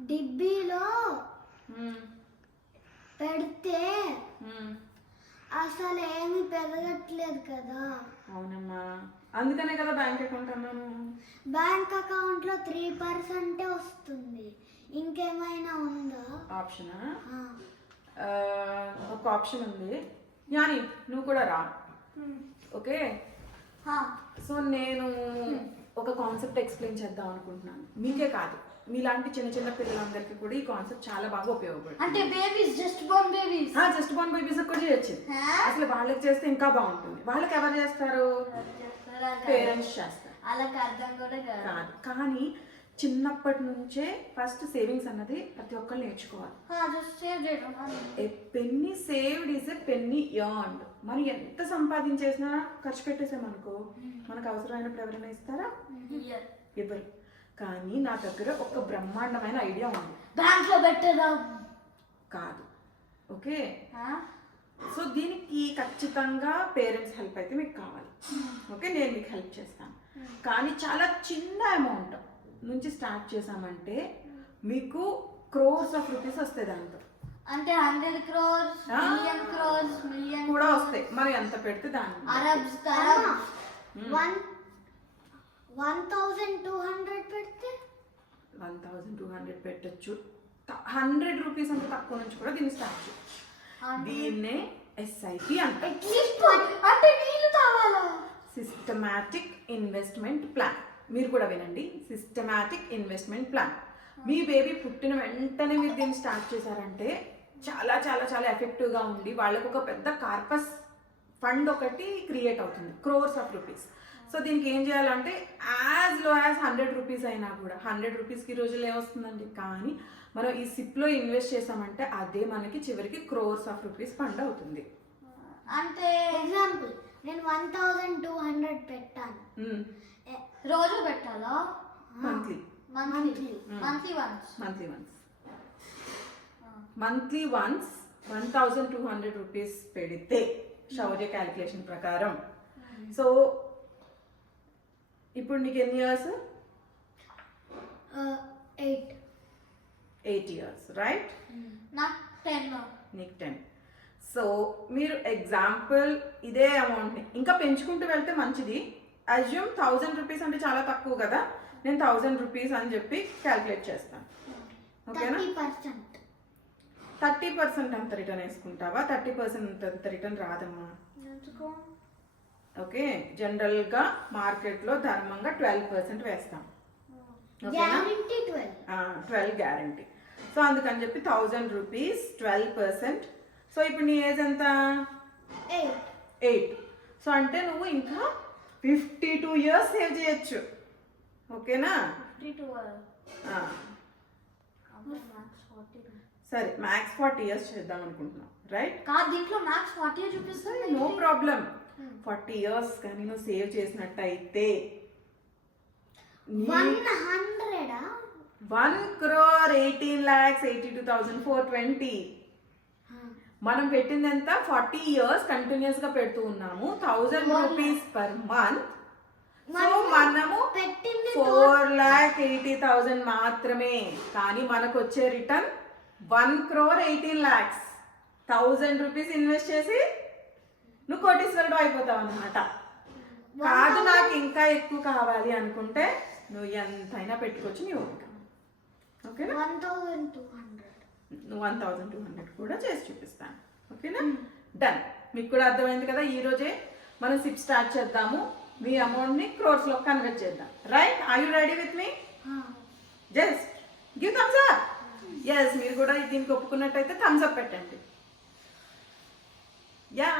డిబ్బీలో పెడితే. అసలు ఏమీ పెరగట్లేదు కదా. అవునమ్మా. అందుకనే కదా బ్యాంక్ అకౌంట్ అన్నాను బ్యాంక్ అకౌంట్లో త్రీ పర్సెంటే వస్తుంది. ఇంకేమైనా ఉందా? ఆప్షనా? ఒక ఆప్షన్ ఉంది. యాని నువ్వు కూడా రా. ఓకే. సో నేను ఒక కాన్సెప్ట్ ఎక్స్ప్లెయిన్ చేద్దాం అనుకుంటున్నాను. మీకే కాదు. మీలాంటి చిన్న చిన్న పిల్లలందరికీ కూడా ఈ కాన్సెప్ట్ చాలా బాగా ఉపయోగపడుతుంది. అంటే babies just born babies just born babies కూడా చేయొచ్చు. అసలు వాళ్ళకి చేస్తే ఇంకా బాగుంటుంది. వాళ్ళకి ఎవరు చేస్తారు? పేరెంట్స్ చేస్తారు. వాళ్ళకి అర్థం కూడా కాదు. కానీ చిన్నప్పటి నుంచే ఫస్ట్ సేవింగ్స్ అన్నది ప్రతి ఒక్కరు నేర్చుకోవాలి. Penny saved is a penny earned మనం ఎంత సంపాదించేసినా ఖర్చు పెట్టేసామనుకో మనకు అవసరమైనప్పుడు ఎవరైనా ఇస్తారా? ఇవ్వరు. కానీ నా దగ్గర ఒక బ్రహ్మాండమైన ఐడియా ఉంది. బ్యాంక్లో పెట్టదా కాదు. ఓకే? సో దీనికి ఖచ్చితంగా పేరెంట్స్ హెల్ప్ అయితే మీకు కావాలి. ఓకే? నేను మీకు హెల్ప్ చేస్తాను. కానీ చాలా చిన్న అమౌంట్ నుంచి స్టార్ట్ చేసామంటే మీకు క్రోర్స్ ఆఫ్ రూపీస్ వస్తాయి దాంతో అంటే hundred crores. Million crores million కూడా వస్తాయి. మనం ఎంత పెడితే దాన్ని? Arabs arabs one one thousand two hundred పెడితే? వన్ థౌజండ్ టూ హండ్రెడ్ పెట్టచ్చు. హండ్రెడ్ రూపీస్ అంత తక్కువ నుంచి కూడా దీన్ని స్టార్ట్ చేయొచ్చు దీన్నే ఎస్ఐపి అంటే. సిస్టమాటిక్ ఇన్వెస్ట్మెంట్ ప్లాన్ మీరు కూడా వినండి. సిస్టమాటిక్ ఇన్వెస్ట్మెంట్ ప్లాన్ మీ బేబీ పుట్టిన వెంటనే మీరు దీన్ని స్టార్ట్ చేశారంటే చాలా చాలా చాలా ఎఫెక్టివ్గా ఉండి వాళ్ళకు ఒక పెద్ద కార్పస్ ఫండ్ ఒకటి క్రియేట్ అవుతుంది క్రోర్స్ ఆఫ్ రూపీస్. సో దీనికి ఏం చేయాలంటే యాజ్లో యాజ్ హండ్రెడ్ రూపీస్ అయినా కూడా హండ్రెడ్ రూపీస్కి ఈ రోజుల్లో ఏమొస్తుందండి? కానీ మనం ఈ సిప్లో ఇన్వెస్ట్ చేసామంటే అదే మనకి చివరికి క్రోర్స్ ఆఫ్ రూపీస్ ఫండ్ అవుతుంది. అంటే ఎగ్జాంపుల్ నేను వన్ థౌజండ్ టూ హండ్రెడ్ పెట్టాను. రోజు పెట్టాలా? Monthly. Monthly. Monthly once. Monthly once. Monthly once one thousand two hundred rupees పెడితే శౌర్య క్యాలిక్యులేషన్ ప్రకారం. సో ఇప్పుడు నీకు ఎన్ని years eight eight years right నాకు టెన్ నీకు టెన్ సో మీరు ఎగ్జాంపుల్ ఇదే అమౌంట్ని ఇంకా పెంచుకుంటూ వెళ్తే మంచిది. అజ్యూమ్ థౌజండ్ రూపీస్ అంటే చాలా తక్కువ కదా. నేను థౌజండ్ రూపీస్ అని చెప్పి క్యాలిక్యులేట్ చేస్తాను. ఓకేనా థర్టీ పర్సెంట్ అంత రిటర్న్ వేసుకుంటావా? థర్టీ పర్సెంట్ అంత రిటర్న్ రాదమ్మా. ఓకే జనరల్గా మార్కెట్లో ధర్మంగా ట్వెల్వ్ పర్సెంట్ వేస్తాం. ట్వెల్వ్. గ్యారంటీ. సో అందుకని చెప్పి thousand rupees twelve percent. So ఇప్పుడు నీ ఏజ్ ఎంత? ఎయిట్. సో అంటే నువ్వు ఇంకా ఫిఫ్టీ టూ ఇయర్స్ సేవ్ చేయొచ్చు. ఓకేనా? Fifty two. సరే మ్యాక్స్ ఫార్టీ ఇయర్స్ చేద్దాం అనుకుంటున్నాం రైట్ కాదు దీంట్లో మ్యాక్స్ ఫార్టీ చూపిస్తుంది. నో ప్రాబ్లం ఫార్టీ ఇయర్స్ కానీ నువ్వు సేవ్ చేసినట్టయితే one హండ్రెడా one crore eighteen lakhs eighty two thousand four twenty మనం పెట్టింది ఎంత ఫార్టీ ఇయర్స్ కంటిన్యూస్గా పెడుతూ ఉన్నాము. Thousand rupees per month so మనము ఫోర్ ల్యాక్ ఎయిటీ థౌజండ్ మాత్రమే. కానీ మనకు వచ్చే return one crore eighteen lakhs thousand rupees invest చేసి నువ్వు కోటీశ్వరుడు అయిపోతావు అనమాట కాదు నాకు ఇంకా ఎక్కువ కావాలి అనుకుంటే నువ్వు ఎంతైనా పెట్టుకోవచ్చు నీ ఓపిక. ఓకేనా? One thousand two hundred one thousand two hundred కూడా చేసి చూపిస్తాను. ఓకేనా? డన్ మీకు కూడా అర్థమైంది కదా ఈ రోజే మనం సిప్ స్టార్ట్ చేద్దాము. మీ అమౌంట్ని క్రోర్స్లో కన్వర్ట్ చేద్దాం. Right I you ready with me just give thumbs up yes మీరు కూడా దీనికి ఒప్పుకున్నట్టయితే థమ్స్ అప్ పెట్టండి. యా